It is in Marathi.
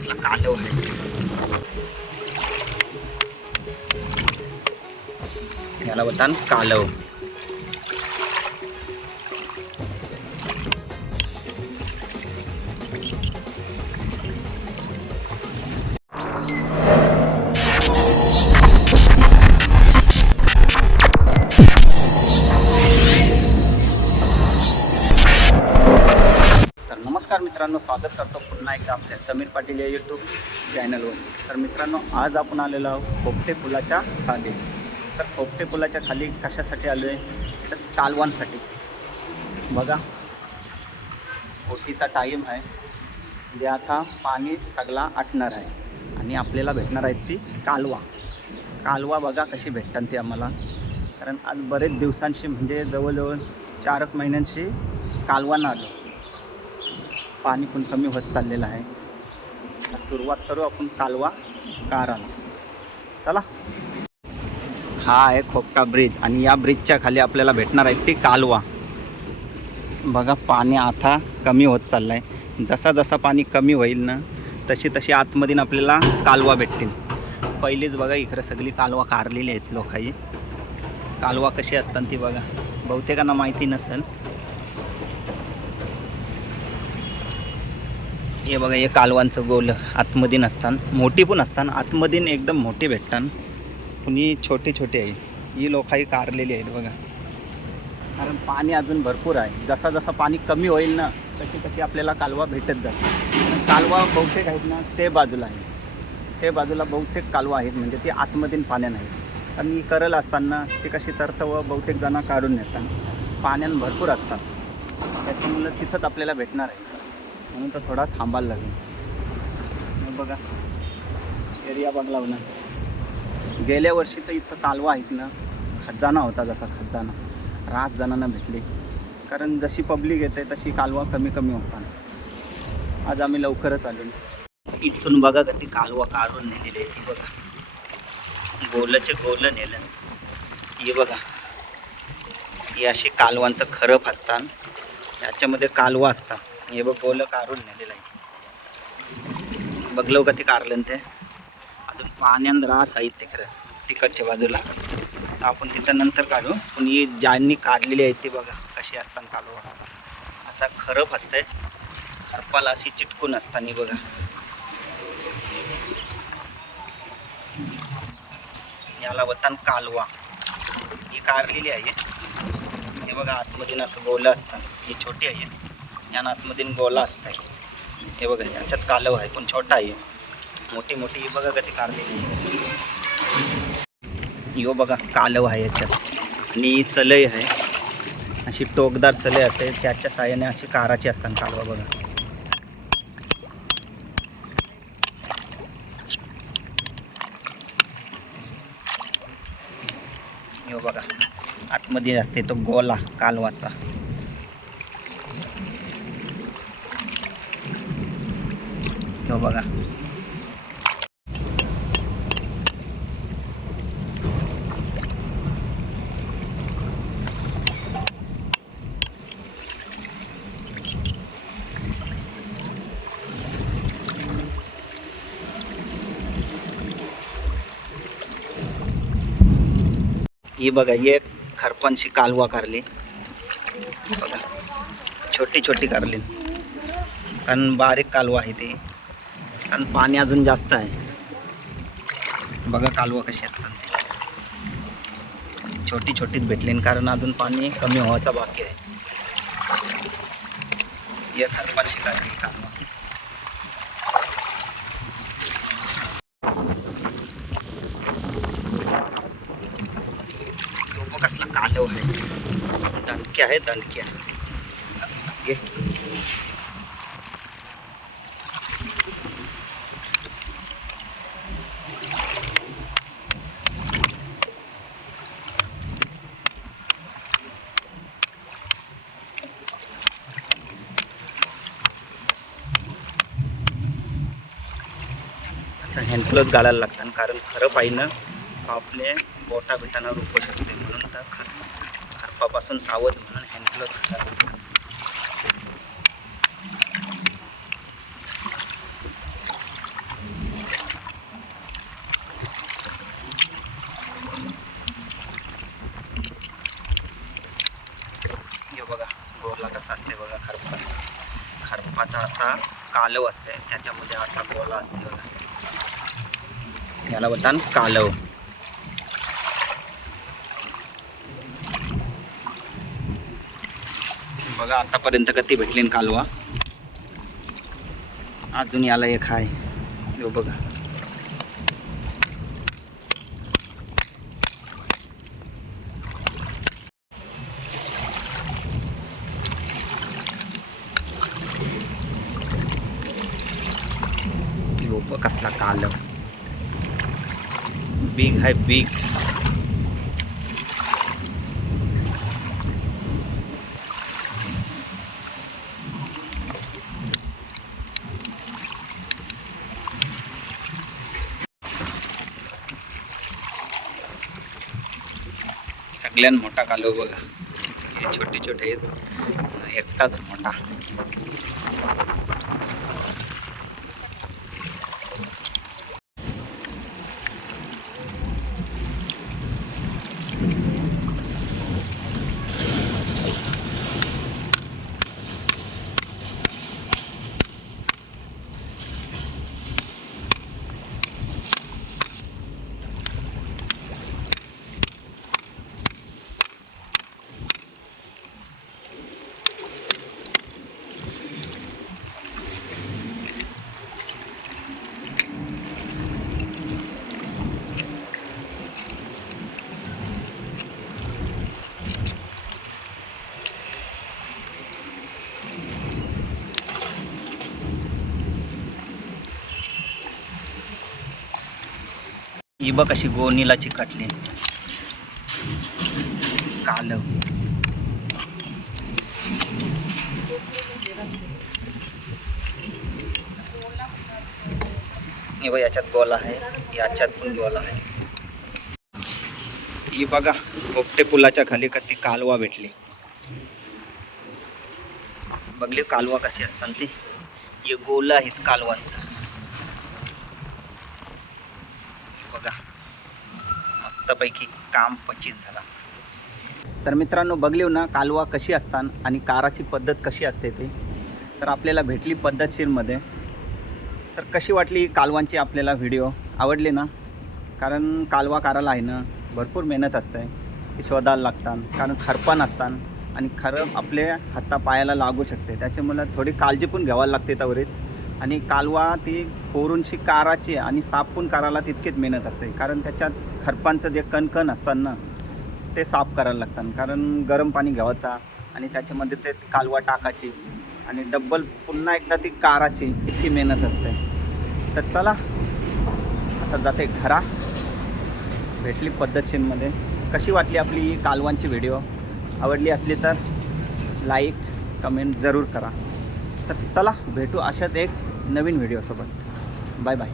कसला कालव आहे याला बोलतात कालव मित्रांनो स्वागत करतो पुन्हा एकदा आपल्या समीर पाटील या यूट्यूब चॅनलवर तर मित्रांनो आज आपण आलेलो आहोत पोपटे पुलाच्या खाली. तर पोपटे पुलाच्या खाली कशासाठी आलो आहे तर कालवांसाठी बघा ओटीचा टाईम आहे. जे आता पाणी सगळा आटणार आहे. आणि आपल्याला भेटणार आहेत ती कालवा. कालवा बघा कशी भेटतात ती आम्हाला. कारण आज बरेच दिवसांशी म्हणजे जवळजवळ चार एक महिन्यांशी कालवा आलो. पाणी पण कमी होत चाललेलं आहे. सुरुवात करू आपण कालवा काराला चला. हा आहे खोपटा ब्रिज आणि या ब्रिजच्या खाली आपल्याला भेटणार आहे ती कालवा. बघा पाणी आता कमी होत चाललं आहे जसा जसा पाणी कमी होईल ना तशी तशी आतमधून आपल्याला कालवा भेटतील. पहिलीच बघा इकडं सगळी कालवा कारलेली आहेत लोकाई कालवा कशी असतात ती बघा. बहुतेकांना माहिती नसेल. हे बघा हे कालवांचं गोल आतमध्ये नसतात मोठी पण असतात आतमधीन एकदम मोठी भेटतात पण ही छोटी छोटी आहे. ही लोकाही कारलेली आहेत बघा. कारण पाणी अजून भरपूर आहे. जसा जसा पाणी कमी होईल ना तशी तशी आपल्याला कालवा भेटत जाते. कालवा बहुतेक आहेत ना ते बाजूला आहे ते बाजूला बहुतेक कालवा आहेत म्हणजे ती आतमधील पाण्या नाही कारण ही करल असताना ती कशी तरतं व बहुतेक जण काढून नेतात. पाण्यान भरपूर असतात. त्याच्यामुळं तिथंच आपल्याला भेटणार आहे. म्हणून तर थोडा थांबायला लागेल. मग बघा एरिया बघला ना. गेल्या वर्षी तर इथं कालवा आहेत ना खजाना होता जसा खजाना. रात जणांना भेटली. कारण जशी पब्लिक येते तशी कालवा कमी कमी होता. आज आम्ही लवकरच आलो. इथून बघा का ती कालवा काढून नेलेली आहे ती बघा. गोलचे गोल नेलं. हे बघा. ही अशी कालवांचं खरप असतात याच्यामध्ये कालवा असतात हे बघ ओलं काढून नेलेलं आहे. बघलो का ते कारलं ते? अजून पाण्यात रास आहेत तिकडं तिकडच्या बाजूला. तर आपण तिथं नंतर काढू. पण ही ज्यांनी काढलेली आहेत ती बघा कशी असताना कालवा असा खरप असतंय खरपाला अशी चिटकून असताना बघा. याला वतन कालवा. ही कारलेली आहे. हे बघा आतमधून असं गोलं असतं. ही छोटी आहे. या आतमधून गोला असतात हे बघा याच्यात कालव आहे पण छोटा आहे. मोठी मोठी ही बघा कधी काढलेली यो बघा कालव आहे याच्यात. आणि सलई आहे. अशी टोकदार सलई असते त्याच्या साह्याने अशी काराची असतात कालवा बघा. यो बघा आतमध्ये असते तो गोला कालवाचा. हो बघा. ही बघा एक खरपणशी कालवा काढली बघा छोटी छोटी काढली कारण बारीक कालवा आहे ती. कारण पाणी अजून जास्त आहे. बघा कालवं कशी असतात. ते छोटी छोटीच भेटली कारण अजून पाणी कमी व्हायचा बाकी आहे. हे पाचशे काढली कालवा. कसला कालव आहे. दणके आहे दणके आहे. हँडग्लोव्ज घालायला लागतात. कारण खरं पाहिनं आपले बोटा बिटाना रोखू शकते म्हणून तर खर खरपापासून सावध म्हणून हँडग्लोव्ज घालायला लागतात. बघा कसा असते बघा खरपा. खरपाचा असा कालव असते त्याच्यामध्ये असा गोला असते बघा. याला बोलतात कालव. बघा आतापर्यंत कधी भेटले कालवा? अजून याला एक आहे. हो बघा कसला कालव. बिग आहे बिग सगळ्यात मोठा कालव बघा. हे छोटे छोटे आहेत. एकटाच मोठा. ही बघ अशी गोणीला चिकटली काल. हे बघ याच्यात गोला आहे. याच्यात पण गोला आहे. ही बघा पोपटे पुलाच्या खाली कधी कालवा भेटली. बघली कालवा कशी असतात ती? हे गोल आहेत कालवांचं बघा मस्तपैकी काम पचीस झाला. तर मित्रांनो बघलीव ना कालवा कशी असतात आणि काराची पद्धत कशी असते ते? तर आपल्याला भेटली पद्धतशीरमध्ये. तर कशी वाटली कालवांची आपल्याला व्हिडिओ? आवडली ना? कारण कालवा काराला आहे ना भरपूर मेहनत असते. ती शोधायला लागतात कारण खरपण असतात आणि खरं आपल्या हातापायाला लागू शकते. त्याच्यामुळं थोडी काळजी पण घ्यावी लागते त्यावरच. आणि कालवा ती कोरूनशी काराची आणि साफ पण करायला तितकीच मेहनत असते. कारण त्याच्यात खरपांचं जे कणकण असताना ते साफ करायला लागतात. कारण गरम पाणी घ्यावायचा आणि त्याच्यामध्ये ते कालवा टाकायची आणि डब्बल पुन्हा एकदा ती काराची इतकी मेहनत असते. तर चला आता जाते घरा. भेटली पद्धतशीरमध्ये. कशी वाटली आपली ही कालवांची व्हिडिओ? आवडली असली तर लाईक कमेंट जरूर करा. तर चला भेटू अशाच एक नवीन व्हिडिओसोबत. Bye bye.